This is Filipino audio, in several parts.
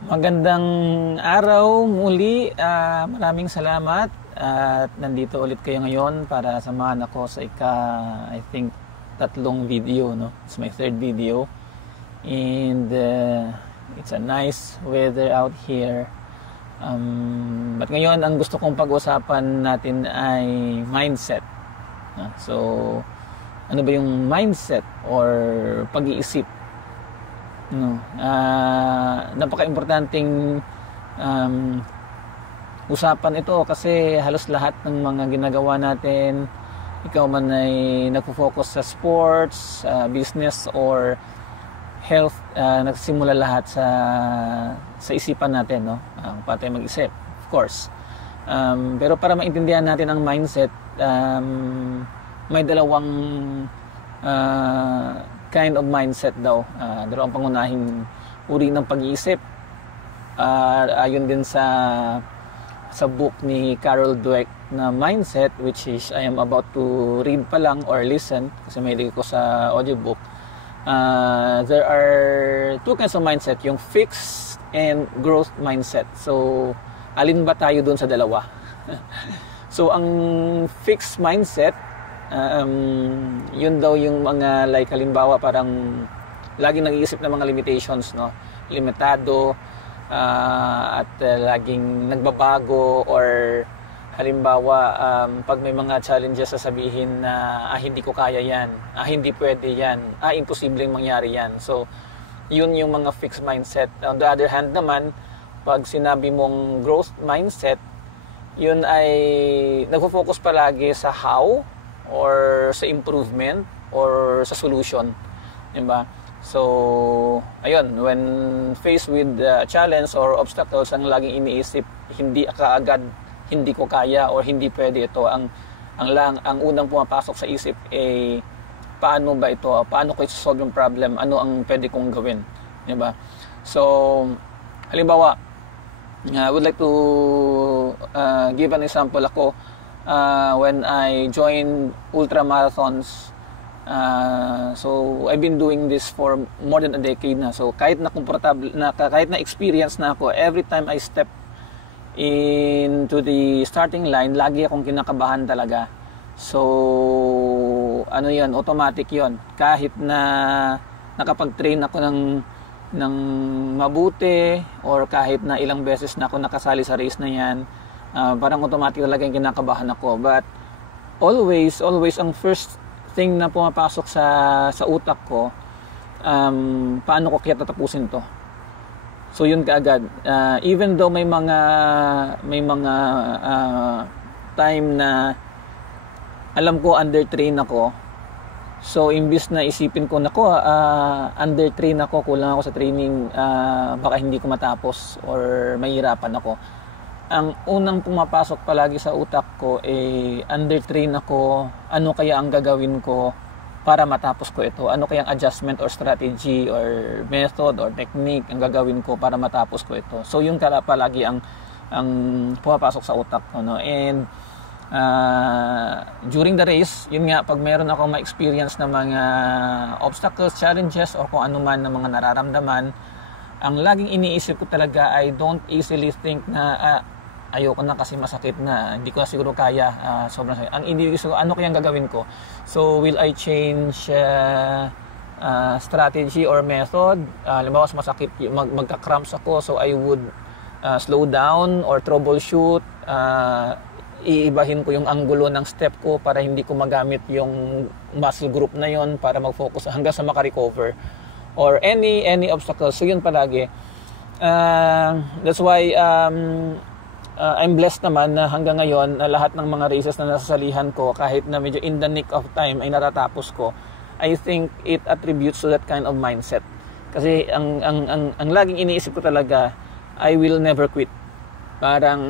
Magandang araw muli. Maraming salamat at nandito ulit kayo ngayon para samahan ako sa I think, tatlong video. No? It's my third video. And it's a nice weather out here. But ngayon, ang gusto kong pag-usapan natin ay mindset. So, ano ba yung mindset or pag-iisip? No, napaka-importanting usapan ito kasi halos lahat ng mga ginagawa natin, ikaw man ay nagfo-focus sa sports, business or health, nagsimula lahat sa isipan natin, no? Paano tayo mag-isip, of course. Pero para maintindihan natin ang mindset, may dalawang kind of mindset daw. Dalawang pangunahing uri ng pag-iisip. Ayon din sa book ni Carol Dweck na Mindset, which is I am about to read pa lang or listen kasi mahilig ko sa audiobook. There are two kinds of mindset, yung fixed and growth mindset. So, alin ba tayo doon sa dalawa? So, ang fixed mindset, yun daw yung mga like halimbawa parang laging nag-iisip ng mga limitations, no? Limitado at laging nagbabago, or halimbawa pag may mga challenges sasabihin na hindi ko kaya yan, hindi pwede yan, imposibleng mangyari yan. So yun yung mga fixed mindset. On the other hand naman, pag sinabi mong growth mindset, yun ay nagfo-focus palagi sa how or sa improvement or sa solution, diba? So ayun, when faced with challenge or obstacles, ang laging iniisip hindi kaagad hindi ko kaya or hindi pwede ito, ang unang pumapasok sa isip paano ba ito, paano ko i-solve yung problem, ano ang pwede kong gawin, diba? So halimbawa, I would like to give an example. Ako, when I joined ultramarathons, so I've been doing this for more than a decade na. So kahit na comfortable na, kahit na experience na ako, every time I step into the starting line, lagi akong kinakabahan talaga. So ano 'yon, automatic 'yon. Kahit na nakapag-train ako ng mabuti, or kahit na ilang beses na ako nakasali sa race na 'yan, parang automatic talaga yung kinakabahan ako. But always ang first thing na pumapasok sa utak ko, paano ko kaya tatapusin to? So yun kaagad. Even though may mga time na alam ko under-train ako, so imbis na isipin ko nako, under-train ako, kulang ako sa training, baka hindi ko matapos or mahirapan ako, ang unang pumapasok palagi sa utak ko under-train ako, ano kaya ang gagawin ko para matapos ko ito? Ano kaya ang adjustment or strategy or method or technique ang gagawin ko para matapos ko ito? So yung palagi ang pumapasok sa utak ko, no? And during the race, yun nga, pag meron akong ma-experience na mga obstacles, challenges, o kung ano man na mga nararamdaman, ang laging iniisip ko talaga, I don't easily think na ayoko na kasi masakit na, hindi ko na siguro kaya, sobrang sakit. Ang iniisip ko, ano kayang gagawin ko? So will I change strategy or method? Halimbawa masakit, magka-cramps ako, so I would slow down or troubleshoot, iibahin ko yung anggulo ng step ko para hindi ko magamit yung muscle group na yon para mag-focus hanggang sa maka-recover, or any obstacle. So yun palagi. That's why I'm blessed naman na hanggang ngayon na lahat ng mga races na nasasalihan ko, kahit na medyo in the nick of time ay natatapos ko. I think it attributes to that kind of mindset. Kasi ang laging iniisip ko talaga, I will never quit. Parang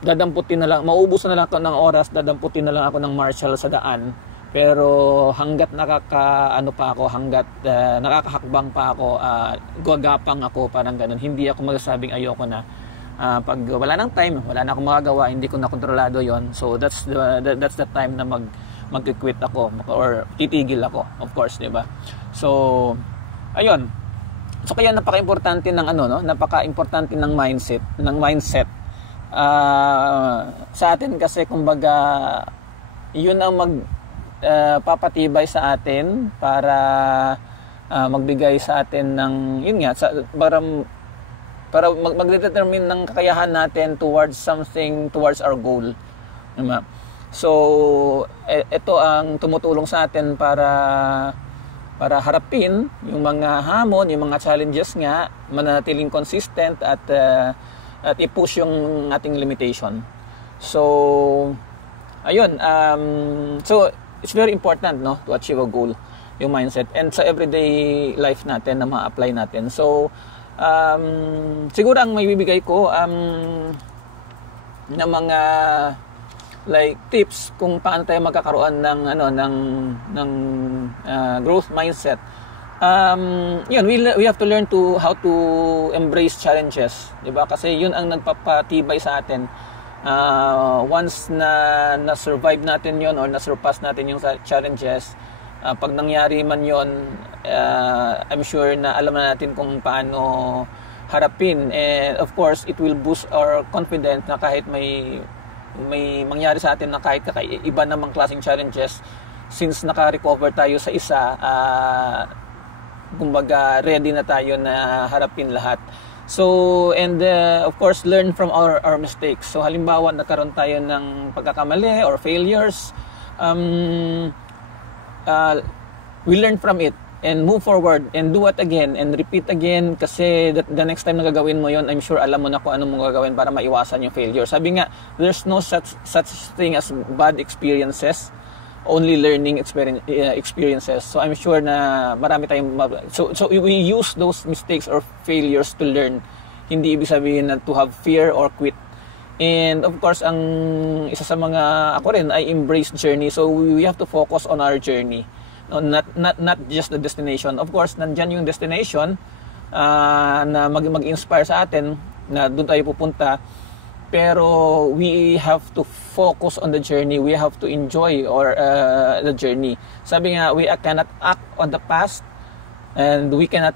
dadamputin na lang, mauubusan na lang ako ng oras, dadamputin na lang ako ng marshal sa daan. Pero hanggat hanggat nakakahakbang pa ako, gagapang ako, parang ganun. Hindi ako magsasabing ayoko na. Pag wala ng time, wala na akong magagawa, hindi ko na kontrolado yon. So that's the time na mag-quit ako or titigil ako, of course, 'di ba? So ayun. So kaya napaka-importante ng no, napaka-importante ng mindset sa atin, kasi kumbaga yun ang papatibay sa atin para magbigay sa atin ng yun nga para mag-determine ng kakayahan natin towards something, towards our goal, diba? So ito ang tumutulong sa atin para harapin yung mga hamon, yung mga challenges nga, manatiling consistent at i-push yung ating limitation. So ayun, so it's very important, no, to achieve a goal, yung mindset, and sa everyday life natin na ma-apply natin. So siguro ang may bibigay ko na mga like tips kung paano tayo magkakaroon ng growth mindset. Yun, we have to learn how to embrace challenges, 'di ba? Kasi yun ang nagpapatibay sa atin. Once na survive natin yon or na-surpass natin yung challenges, pag nangyari man yon, I'm sure na alam na natin kung paano harapin, and of course it will boost our confidence na kahit may mangyari sa atin na kahit iba namang klaseng challenges, since naka-recover tayo sa isa, kumbaga ready na tayo na harapin lahat. So, and of course, learn from our mistakes. So, halimbawa, nagkaroon tayo ng pagkakamali or failures, we learn from it and move forward and do it again and repeat again, kasi the next time na gagawin mo yon, I'm sure alam mo na kung ano mong gagawin para maiwasan yung failure. Sabi nga, there's no such thing as bad experiences, only learning experiences. So I'm sure na marami tayong so we use those mistakes or failures to learn. Hindi ibig sabihin na to have fear or quit. And of course, ang isa sa mga ako rin ay embrace journey. So we have to focus on our journey. No, not just the destination. Of course, nandiyan yung destination na mag-inspire sa atin na doon tayo pupunta. Pero we have to focus on the journey. We have to enjoy the journey. Sabi nga, we cannot act on the past and we cannot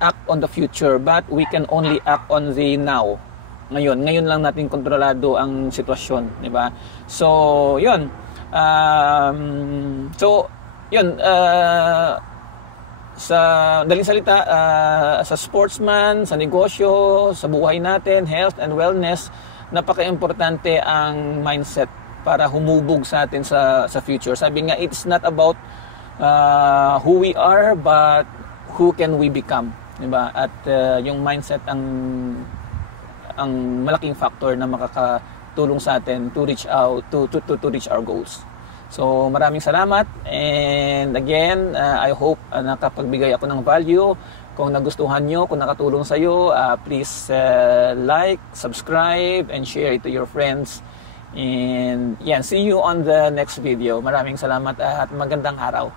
act on the future, but we can only act on the now. Ngayon lang natin kontrolado ang sitwasyon, di ba? So, yun. Sa daling salita, sa sportsman, sa negosyo, sa buhay natin, health and wellness, napaka-importante ang mindset para humubog sa atin sa future. Sabi nga, it's not about who we are, but who can we become, diba? At yung mindset ang malaking factor na makakatulong sa atin to reach out to reach our goals. So maraming salamat, and again, I hope nakapagbigay ako ng value. Kung nagustuhan nyo, kung nakatulong sa'yo, please like, subscribe, and share it to your friends. And see you on the next video. Maraming salamat at magandang araw.